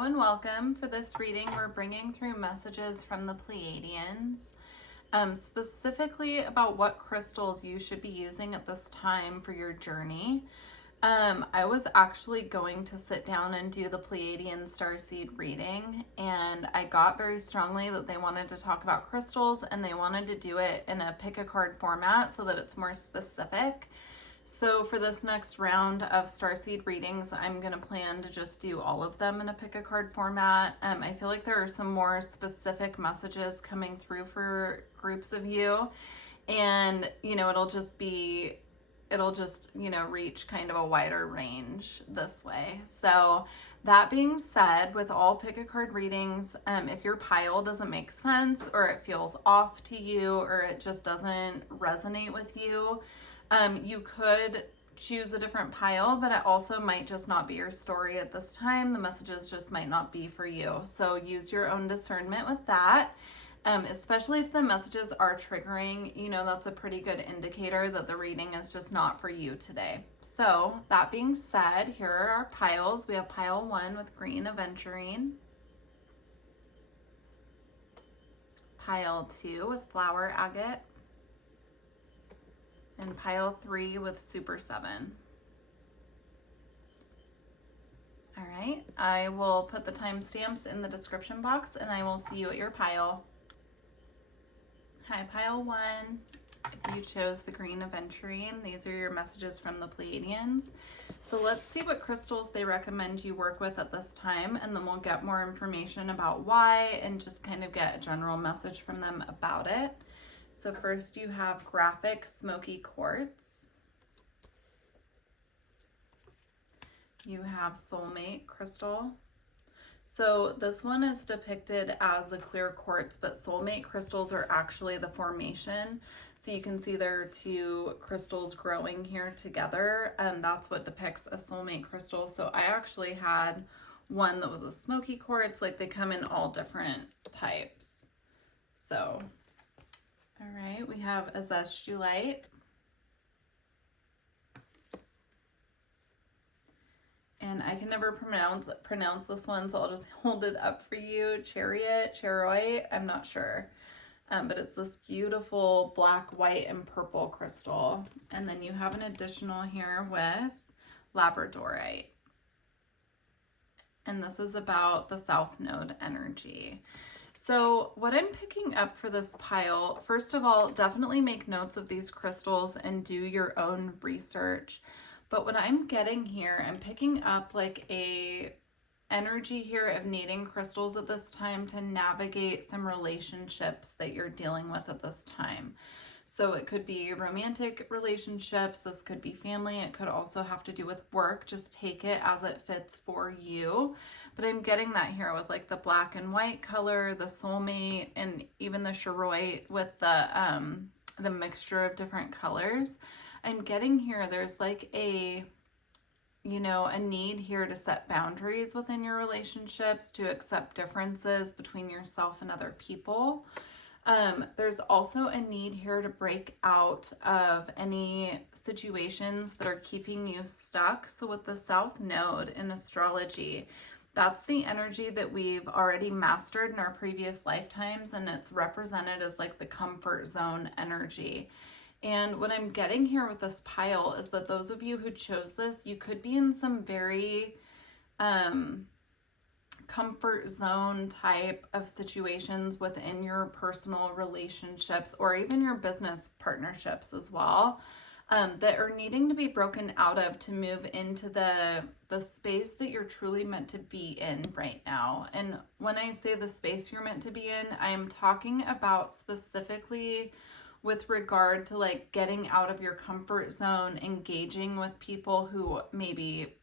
Hello and welcome. For this reading, we're bringing through messages from the Pleiadians, specifically about what crystals you should be using at this time for your journey. I was actually going to sit down and do the Pleiadian Starseed reading, and I got very strongly that they wanted to talk about crystals and they wanted to do it in a pick a card format so that it's more specific. So for this next round of Starseed readings, I'm going to plan to just do all of them in a pick a card format. I feel like there are some more specific messages coming through for groups of you, and it'll just reach kind of a wider range this way. So that being said, with all pick a card readings, if your pile doesn't make sense or it feels off to you or it just doesn't resonate with you, you could choose a different pile, but it also might just not be your story at this time. The messages just might not be for you. So use your own discernment with that. Especially if the messages are triggering, that's a pretty good indicator that the reading is just not for you today. So that being said, here are our piles. We have pile 1 with green aventurine, pile 2 with flower agate, and pile 3 with super 7. All right, I will put the timestamps in the description box and I will see you at your pile. Hi, pile 1. If you chose the green aventurine, these are your messages from the Pleiadians. So let's see what crystals they recommend you work with at this time, and then we'll get more information about why and just kind of get a general message from them about it. So first you have graphic smoky quartz. You have soulmate crystal. So this one is depicted as a clear quartz, but soulmate crystals are actually the formation. So you can see there are 2 crystals growing here together, and that's what depicts a soulmate crystal. So I actually had one that was a smoky quartz. Like, they come in all different types. So all right, we have azeztulite, and I can never pronounce this one, so I'll just hold it up for you. Chariot, I'm not sure, but it's this beautiful black, white, and purple crystal. And then you have an additional here with labradorite, and this is about the South Node energy. So what I'm picking up for this pile, first of all, definitely make notes of these crystals and do your own research. But what I'm getting here, I'm picking up like a energy here of needing crystals at this time to navigate some relationships that you're dealing with at this time. So it could be romantic relationships, this could be family, it could also have to do with work. Just take it as it fits for you. But I'm getting that here with like the black and white color, the soulmate, and even the chariot with the mixture of different colors. I'm getting here there's like a need here to set boundaries within your relationships, to accept differences between yourself and other people. There's also a need here to break out of any situations that are keeping you stuck. So with the South Node in astrology, that's the energy that we've already mastered in our previous lifetimes, and it's represented as like the comfort zone energy. And what I'm getting here with this pile is that those of you who chose this, you could be in some very comfort zone type of situations within your personal relationships or even your business partnerships as well, that are needing to be broken out of to move into the space that you're truly meant to be in right now. And when I say the space you're meant to be in, I am talking about specifically with regard to like getting out of your comfort zone, engaging with people who maybe,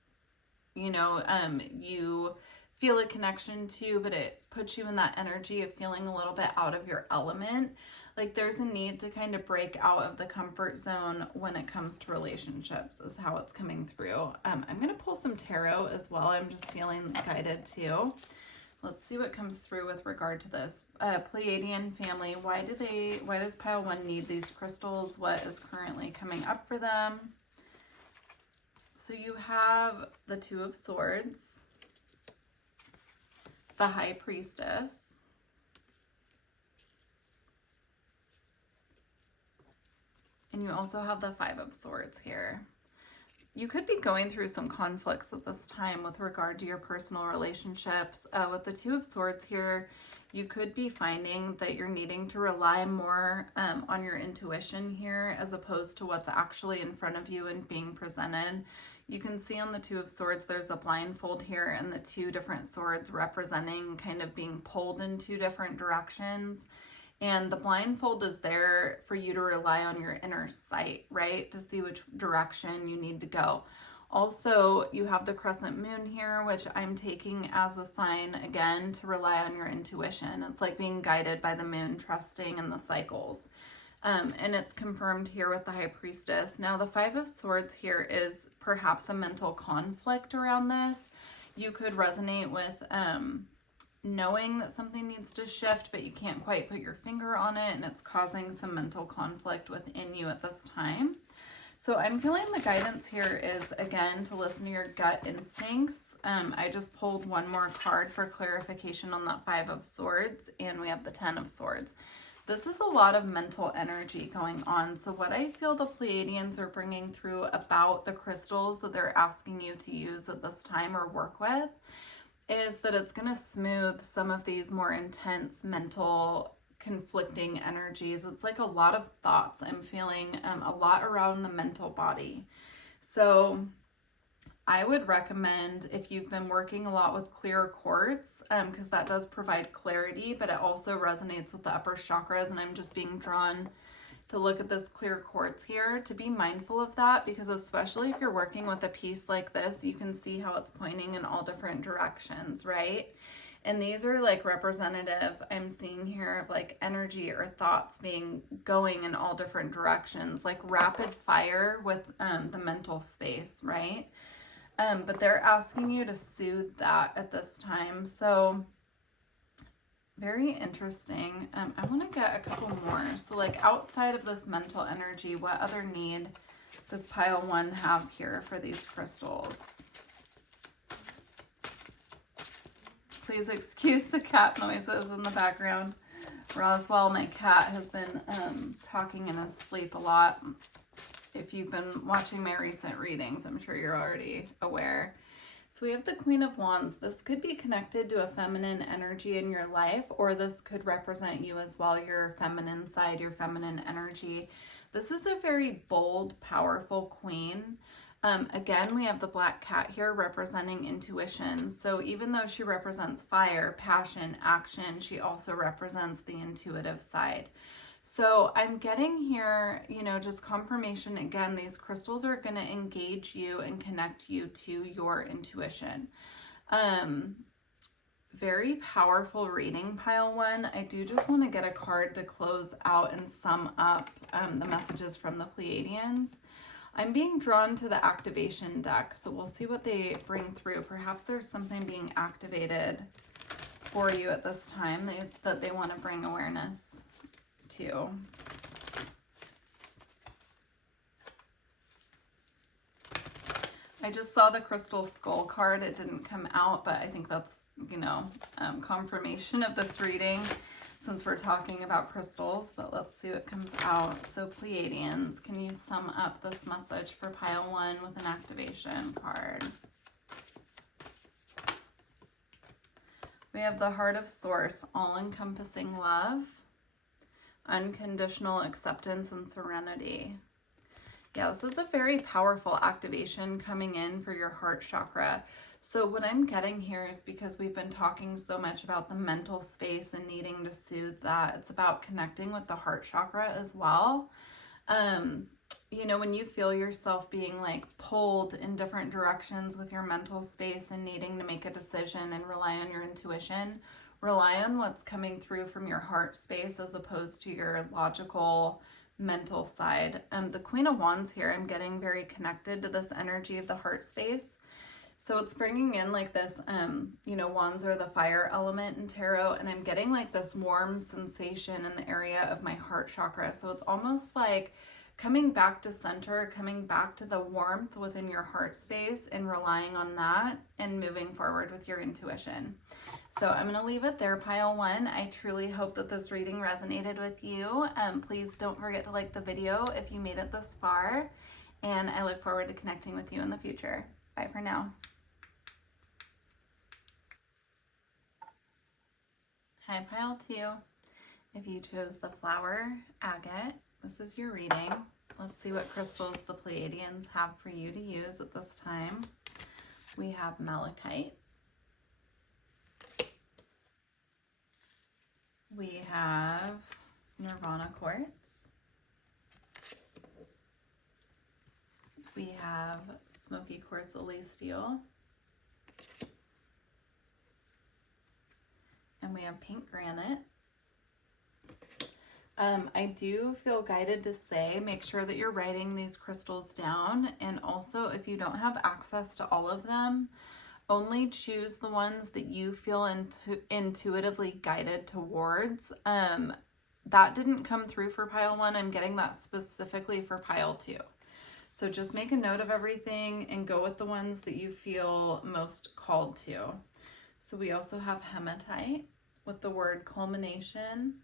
you feel a connection to, but it puts you in that energy of feeling a little bit out of your element. Like, there's a need to kind of break out of the comfort zone when it comes to relationships, is how it's coming through. I'm going to pull some tarot as well. I'm just feeling guided too. Let's see what comes through with regard to this. Pleiadian family, why does pile 1 need these crystals? What is currently coming up for them? So you have the 2 of Swords, the High Priestess, and you also have the Five of Swords here. You could be going through some conflicts at this time with regard to your personal relationships. With the Two of Swords here, you could be finding that you're needing to rely more on your intuition here as opposed to what's actually in front of you and being presented. You can see on the Two of Swords, there's a blindfold here and the two different swords representing kind of being pulled in two different directions. And the blindfold is there for you to rely on your inner sight, right? To see which direction you need to go. Also, you have the crescent moon here, which I'm taking as a sign, again, to rely on your intuition. It's like being guided by the moon, trusting in the cycles. And it's confirmed here with the High Priestess. Now, the Five of Swords here is perhaps a mental conflict around this. You could resonate with knowing that something needs to shift, but you can't quite put your finger on it, and it's causing some mental conflict within you at this time. So I'm feeling the guidance here is, again, to listen to your gut instincts. I just pulled one more card for clarification on that Five of Swords, and we have the Ten of Swords. This is a lot of mental energy going on. So what I feel the Pleiadians are bringing through about the crystals that they're asking you to use at this time or work with is that it's going to smooth some of these more intense mental conflicting energies. It's like a lot of thoughts. I'm feeling a lot around the mental body. So I would recommend, if you've been working a lot with clear quartz, because that does provide clarity, but it also resonates with the upper chakras, and I'm just being drawn to look at this clear quartz here, to be mindful of that, because especially if you're working with a piece like this, you can see how it's pointing in all different directions, right? And these are like representative, I'm seeing here, of like energy or thoughts going in all different directions, like rapid fire with the mental space, right? But they're asking you to soothe that at this time. So very interesting. I want to get a couple more. So like outside of this mental energy, what other need does pile one have here for these crystals? Please excuse the cat noises in the background. Roswell, my cat, has been talking in his sleep a lot. If you've been watching my recent readings, I'm sure you're already aware. So we have the Queen of Wands. This could be connected to a feminine energy in your life, or this could represent you as well, your feminine side, your feminine energy. This is a very bold, powerful queen. Again, we have the black cat here representing intuition. So even though she represents fire, passion, action, she also represents the intuitive side. So I'm getting here, you know, just confirmation. Again, these crystals are going to engage you and connect you to your intuition. Very powerful reading, pile one. I do just want to get a card to close out and sum up the messages from the Pleiadians. I'm being drawn to the activation deck, so we'll see what they bring through. Perhaps there's something being activated for you at this time that they want to bring awareness to. I just saw the crystal skull card. It didn't come out, but I think that's, you know, confirmation of this reading since we're talking about crystals. But let's see what comes out. So Pleiadians, can you sum up this message for pile one with an activation card? We have the Heart of Source, all-encompassing love, unconditional acceptance and serenity. Yeah, this is a very powerful activation coming in for your heart chakra. So what I'm getting here is, because we've been talking so much about the mental space and needing to soothe that, it's about connecting with the heart chakra as well. You know, when you feel yourself being like pulled in different directions with your mental space and needing to make a decision and rely on your intuition, rely on what's coming through from your heart space as opposed to your logical mental side. The Queen of Wands here, I'm getting very connected to this energy of the heart space. So it's bringing in like this, you know, wands are the fire element in tarot, and I'm getting like this warm sensation in the area of my heart chakra. So it's almost like coming back to center, coming back to the warmth within your heart space and relying on that and moving forward with your intuition. So I'm going to leave it there, pile 1. I truly hope that this reading resonated with you. Please don't forget to like the video if you made it this far. And I look forward to connecting with you in the future. Bye for now. Hi, pile 2. If you chose the flower agate, this is your reading. Let's see what crystals the Pleiadians have for you to use at this time. We have malachite. We have Nirvana quartz. We have smoky quartz elasteel. And we have pink granite. I do feel guided to say, make sure that you're writing these crystals down. And also, if you don't have access to all of them, only choose the ones that you feel intuitively guided towards. That didn't come through for pile 1. I'm getting that specifically for pile 2. So just make a note of everything and go with the ones that you feel most called to. So we also have hematite with the word culmination,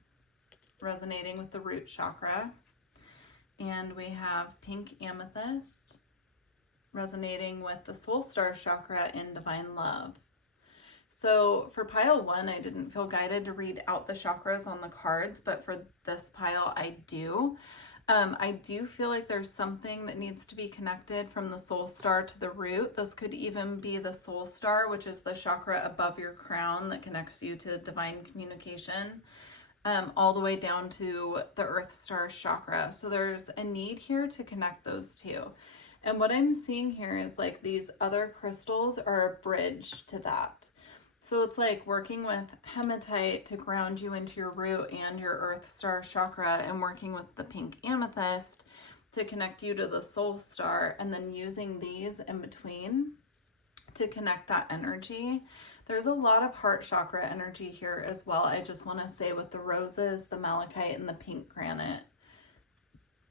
resonating with the root chakra. And we have pink amethyst, resonating with the soul star chakra and divine love. So for pile 1, I didn't feel guided to read out the chakras on the cards, but for this pile, I do. I do feel like there's something that needs to be connected from the soul star to the root. This could even be the soul star, which is the chakra above your crown that connects you to divine communication, all the way down to the earth star chakra. So there's a need here to connect those two. And what I'm seeing here is like these other crystals are a bridge to that. So it's like working with hematite to ground you into your root and your earth star chakra, and working with the pink amethyst to connect you to the soul star, and then using these in between to connect that energy. There's a lot of heart chakra energy here as well. I just want to say with the roses, the malachite, and the pink granite,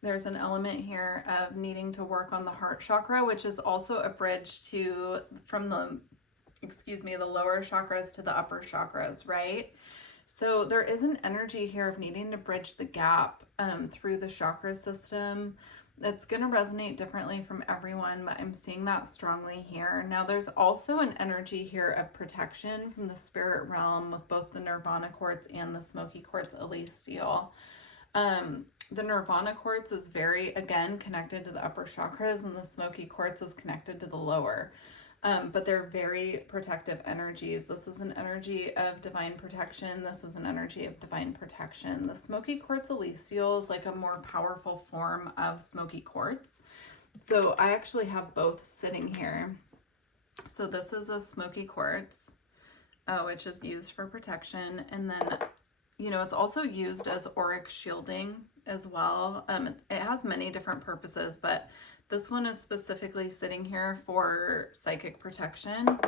there's an element here of needing to work on the heart chakra, which is also a bridge to from the lower chakras to the upper chakras, right? So there is an energy here of needing to bridge the gap through the chakra system. It's going to resonate differently from everyone, but I'm seeing that strongly here. Now there's also an energy here of protection from the spirit realm with both the Nirvana quartz and the smoky quartz elasteel. The Nirvana quartz is very, again, connected to the upper chakras, and the smoky quartz is connected to the lower. But they're very protective energies. This is an energy of divine protection. This is an energy of divine protection. The smoky quartz elasteel is like a more powerful form of smoky quartz. So I actually have both sitting here. So this is a smoky quartz, which is used for protection. And then, you know, it's also used as auric shielding as well. It has many different purposes, but this one is specifically sitting here for psychic protection,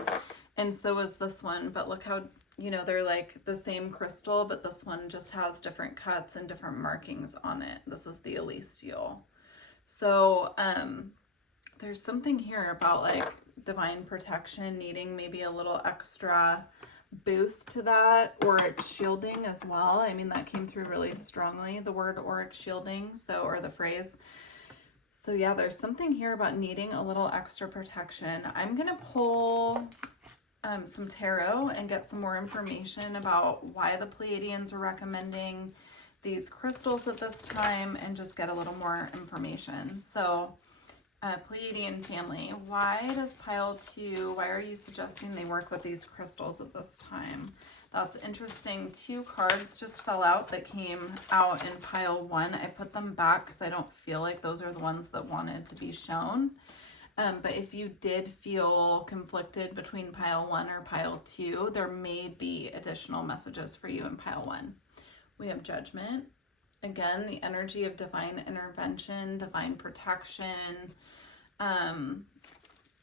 and so is this one. But look how, you know, they're like the same crystal, but this one just has different cuts and different markings on it. This is the elasteel. So there's something here about like divine protection needing maybe a little extra boost to that. Auric shielding as well. I mean, that came through really strongly, the word auric shielding, so, or the phrase. So yeah, there's something here about needing a little extra protection. I'm going to pull some tarot and get some more information about why the Pleiadians are recommending these crystals at this time, and just get a little more information. So Pleiadian family, why does pile 2, why are you suggesting they work with these crystals at this time? That's interesting. 2 cards just fell out that came out in pile 1. I put them back because I don't feel like those are the ones that wanted to be shown. But if you did feel conflicted between pile 1 or pile 2, there may be additional messages for you in pile 1. We have judgment. Again, the energy of divine intervention, divine protection.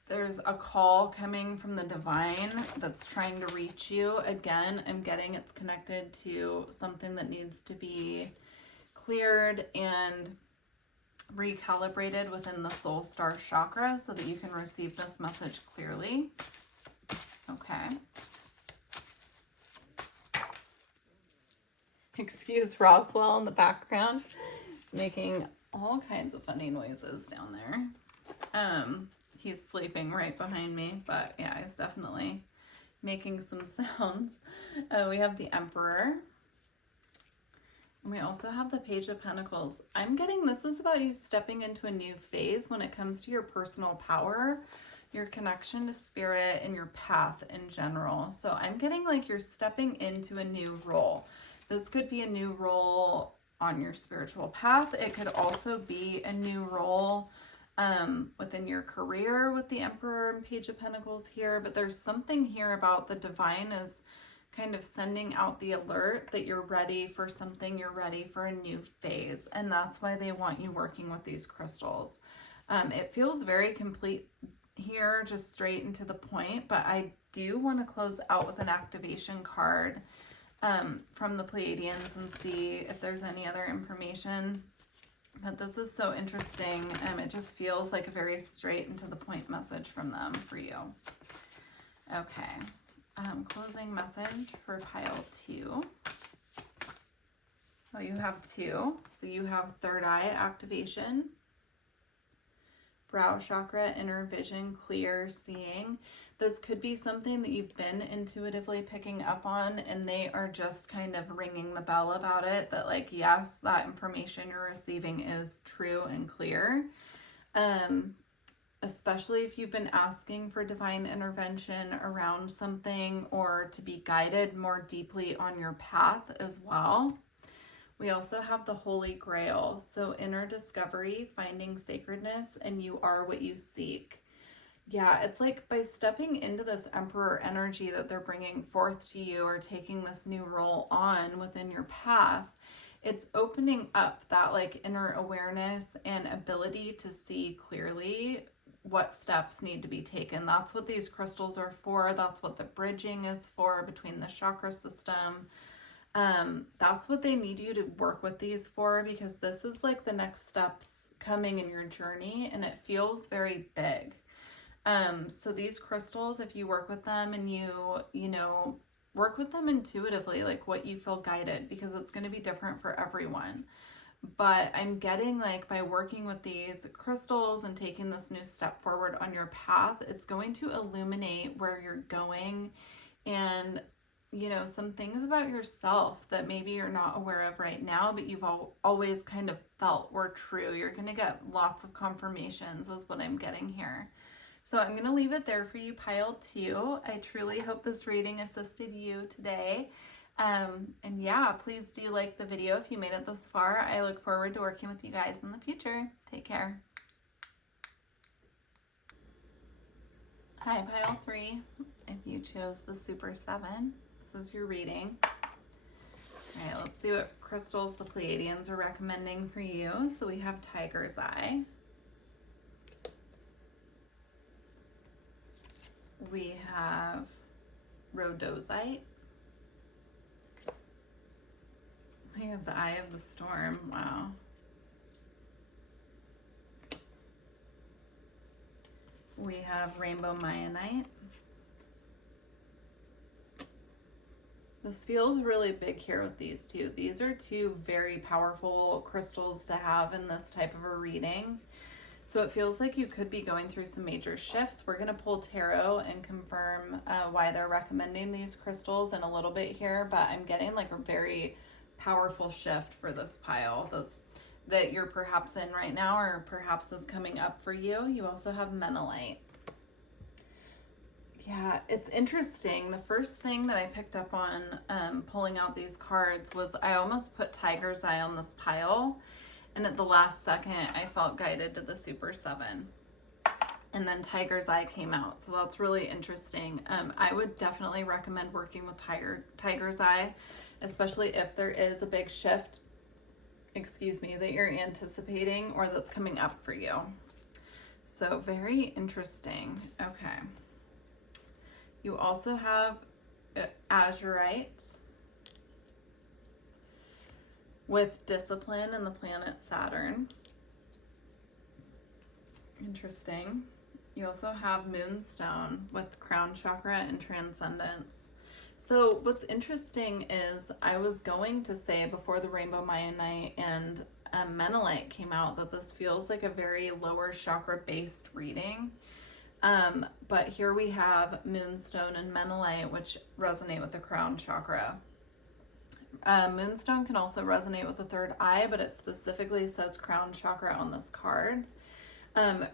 There's a call coming from the divine that's trying to reach you. Again, I'm getting it's connected to something that needs to be cleared and recalibrated within the soul star chakra so that you can receive this message clearly. Okay. Excuse Roswell in the background. He's making all kinds of funny noises down there. He's sleeping right behind me, but yeah, he's definitely making some sounds. We have the Emperor. And we also have the Page of Pentacles. I'm getting this is about you stepping into a new phase when it comes to your personal power, your connection to spirit, and your path in general. So I'm getting like you're stepping into a new role. This could be a new role on your spiritual path. It could also be a new role within your career with the Emperor and Page of Pentacles here. But there's something here about the divine is kind of sending out the alert that you're ready for something, you're ready for a new phase. And that's why they want you working with these crystals. It feels very complete here, just straight and to the point, but I do want to close out with an activation card from the Pleiadians and see if there's any other information. But this is so interesting. It just feels like a very straight and to the point message from them for you. Okay. Closing message for pile 2. Oh, you have 2. So you have third eye activation, brow chakra, inner vision, clear seeing. This could be something that you've been intuitively picking up on, and they are just kind of ringing the bell about it, that like, yes, that information you're receiving is true and clear. Especially if you've been asking for divine intervention around something or to be guided more deeply on your path as well. We also have the Holy Grail. So inner discovery, finding sacredness, and you are what you seek. Yeah, it's like by stepping into this Emperor energy that they're bringing forth to you or taking this new role on within your path, it's opening up that like inner awareness and ability to see clearly what steps need to be taken. That's what these crystals are for. That's what the bridging is for between the chakra system. That's what they need you to work with these for, because this is like the next steps coming in your journey, and it feels very big. So these crystals, if you work with them and you know, work with them intuitively, like what you feel guided, because it's going to be different for everyone. But I'm getting like by working with these crystals and taking this new step forward on your path, it's going to illuminate where you're going and, you know, some things about yourself that maybe you're not aware of right now, but you've always kind of felt were true. You're going to get lots of confirmations is what I'm getting here. So I'm going to leave it there for you, pile 2. I truly hope this reading assisted you today. And yeah, please do like the video if you made it this far. I look forward to working with you guys in the future. Take care. Hi, pile 3. If you chose the Super 7, this is your reading. All right, let's see what crystals the Pleiadians are recommending for you. So we have Tiger's Eye. We have Rhodosite. We have the Eye of the Storm. Wow. We have Rainbow Mayanite. This feels really big here with these two. These are two very powerful crystals to have in this type of a reading. So it feels like you could be going through some major shifts. We're going to pull tarot and confirm why they're recommending these crystals in a little bit here, but I'm getting like a very powerful shift for this pile that you're perhaps in right now, or perhaps is coming up for you. You also have Menelite. Yeah, it's interesting. The first thing that I picked up on pulling out these cards was I almost put Tiger's Eye on this pile, and at the last second I felt guided to the Super 7, and then Tiger's Eye came out. So that's really interesting. I would definitely recommend working with Tiger's Eye, especially if there is a big shift, that you're anticipating or that's coming up for you. So very interesting. Okay. You also have Azurite with discipline and the planet Saturn. Interesting. You also have Moonstone with crown chakra and transcendence. So what's interesting is I was going to say before the Rainbow Mayanite and Menelite came out that this feels like a very lower chakra based reading. But here we have Moonstone and Menelite, which resonate with the crown chakra. Moonstone can also resonate with the third eye, but it specifically says crown chakra on this card.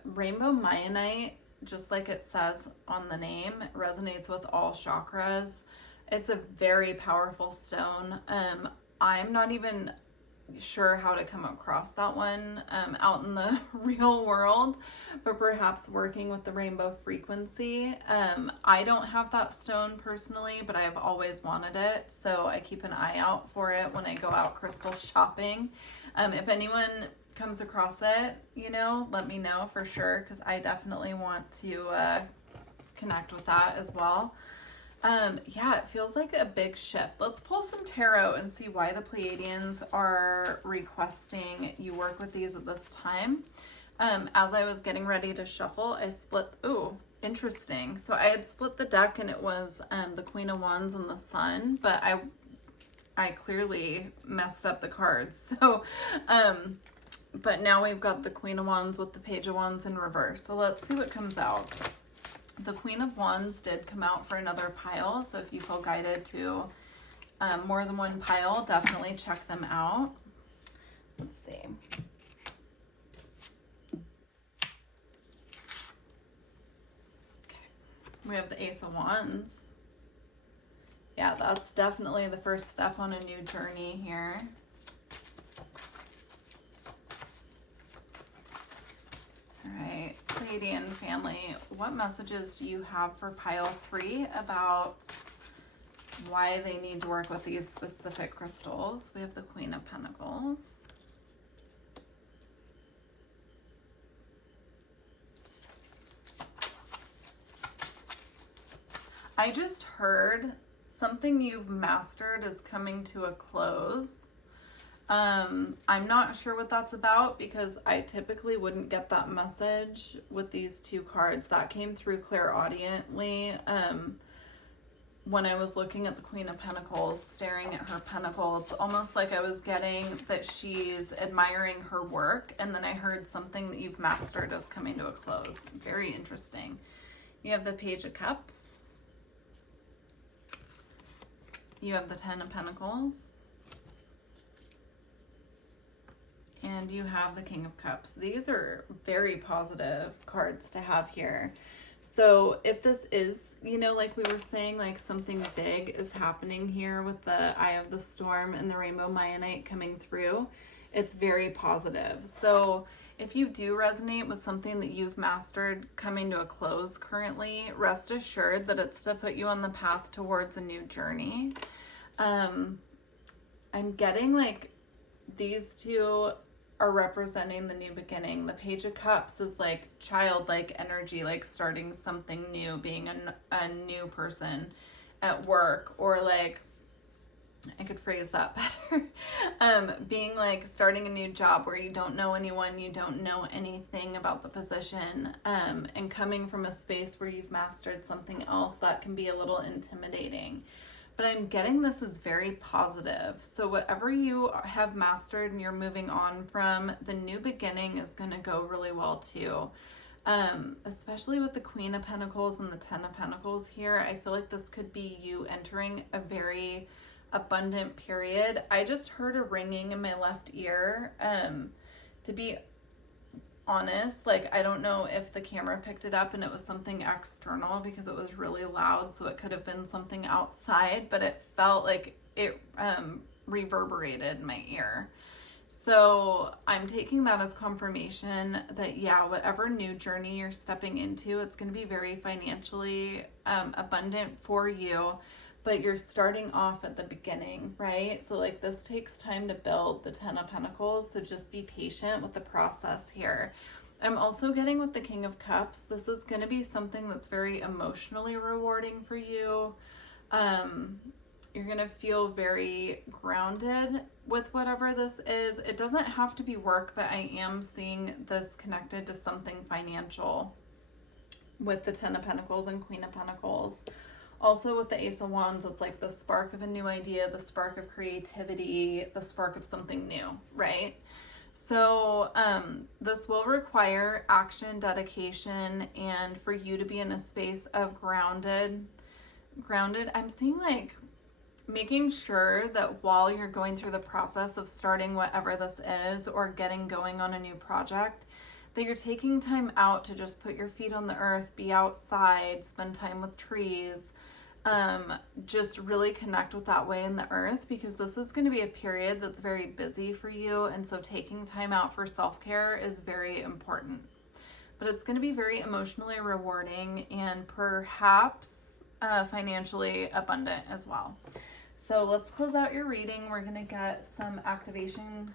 Rainbow Mayanite, just like it says on the name, resonates with all chakras. It's a very powerful stone. I'm not even sure how to come across that one out in the real world, but perhaps working with the rainbow frequency. I don't have that stone personally, but I have always wanted it, so I keep an eye out for it when I go out crystal shopping. If anyone comes across it, you know, let me know for sure, because I definitely want to connect with that as well. Yeah, it feels like a big shift. Let's pull some tarot and see why the Pleiadians are requesting you work with these at this time. As I was getting ready to shuffle, I split, ooh, interesting. So I had split the deck and it was the Queen of Wands and the Sun, but I clearly messed up the cards. So, but now we've got the Queen of Wands with the Page of Wands in reverse. So let's see what comes out. The Queen of Wands did come out for another pile, so if you feel guided to more than one pile, definitely check them out. Let's see. Okay. We have the Ace of Wands. Yeah, that's definitely the first step on a new journey here. All right, Pleiadian family, what messages do you have for pile 3 about why they need to work with these specific crystals? We have the Queen of Pentacles. I just heard something you've mastered is coming to a close. I'm not sure what that's about because I typically wouldn't get that message with these two cards. That came through clairaudiently when I was looking at the Queen of Pentacles, staring at her pentacle. It's almost like I was getting that she's admiring her work, and then I heard something that you've mastered is coming to a close. Very interesting. You have the Page of Cups. You have the Ten of Pentacles. And you have the King of Cups. These are very positive cards to have here. So if this is, you know, like we were saying, like something big is happening here with the Eye of the Storm and the Rainbow Mayanite coming through, it's very positive. So if you do resonate with something that you've mastered coming to a close currently, rest assured that it's to put you on the path towards a new journey. I'm getting like these two are representing the new beginning. The Page of Cups is like childlike energy, like starting something new, being a new person at work, or like, I could phrase that better, being like starting a new job where you don't know anyone, you don't know anything about the position, and coming from a space where you've mastered something else that can be a little intimidating. But I'm getting this is very positive. So whatever you have mastered and you're moving on from, the new beginning is going to go really well too. Especially with the Queen of Pentacles and the Ten of Pentacles here. I feel like this could be you entering a very abundant period. I just heard a ringing in my left ear. To be honest, like I don't know if the camera picked it up and it was something external because it was really loud, so it could have been something outside, but it felt like it reverberated in my ear. So I'm taking that as confirmation that yeah, whatever new journey you're stepping into, it's going to be very financially abundant for you, but you're starting off at the beginning, right? So like this takes time to build, the Ten of Pentacles, so just be patient with the process here. I'm also getting with the King of Cups, this is going to be something that's very emotionally rewarding for you. You're going to feel very grounded with whatever this is. It doesn't have to be work, but I am seeing this connected to something financial with the Ten of Pentacles and Queen of Pentacles. Also with the Ace of Wands, it's like the spark of a new idea, the spark of creativity, the spark of something new, right? So this will require action, dedication, and for you to be in a space of grounded. I'm seeing like making sure that while you're going through the process of starting whatever this is or getting going on a new project, that you're taking time out to just put your feet on the earth, be outside, spend time with trees, just really connect with that way in the earth, because this is going to be a period that's very busy for you. And so taking time out for self-care is very important, but it's going to be very emotionally rewarding and perhaps financially abundant as well. So let's close out your reading. We're going to get some activation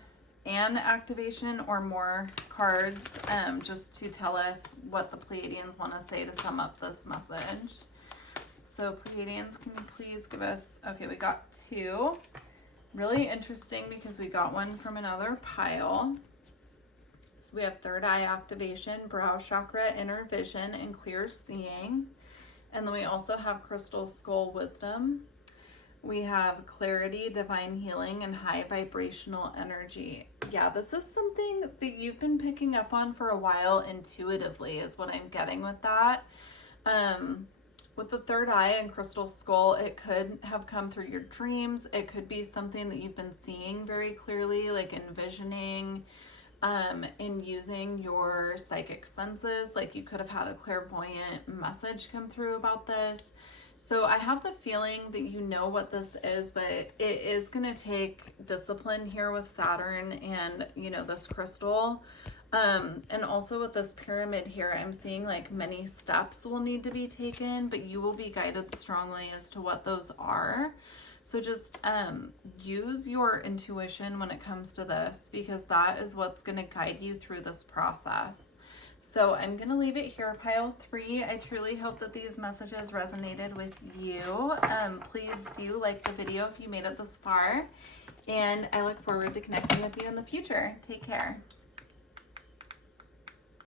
or more cards just to tell us what the Pleiadians want to say to sum up this message. So Pleiadians, can you please give us, okay, we got 2. Really interesting because we got one from another pile. So we have third eye activation, brow chakra, inner vision, and clear seeing. And then we also have crystal skull wisdom. We have clarity, divine healing, and high vibrational energy. Yeah, this is something that you've been picking up on for a while intuitively is what I'm getting with that. With the third eye and crystal skull, it could have come through your dreams. It could be something that you've been seeing very clearly, like envisioning, and using your psychic senses. Like you could have had a clairvoyant message come through about this. So I have the feeling that you know what this is, but it is going to take discipline here with Saturn and, you know, this crystal. And also with this pyramid here, I'm seeing like many steps will need to be taken, but you will be guided strongly as to what those are. So just use your intuition when it comes to this, because that is what's going to guide you through this process. So I'm going to leave it here, pile 3. I truly hope that these messages resonated with you. Please do like the video if you made it this far, and I look forward to connecting with you in the future. Take care.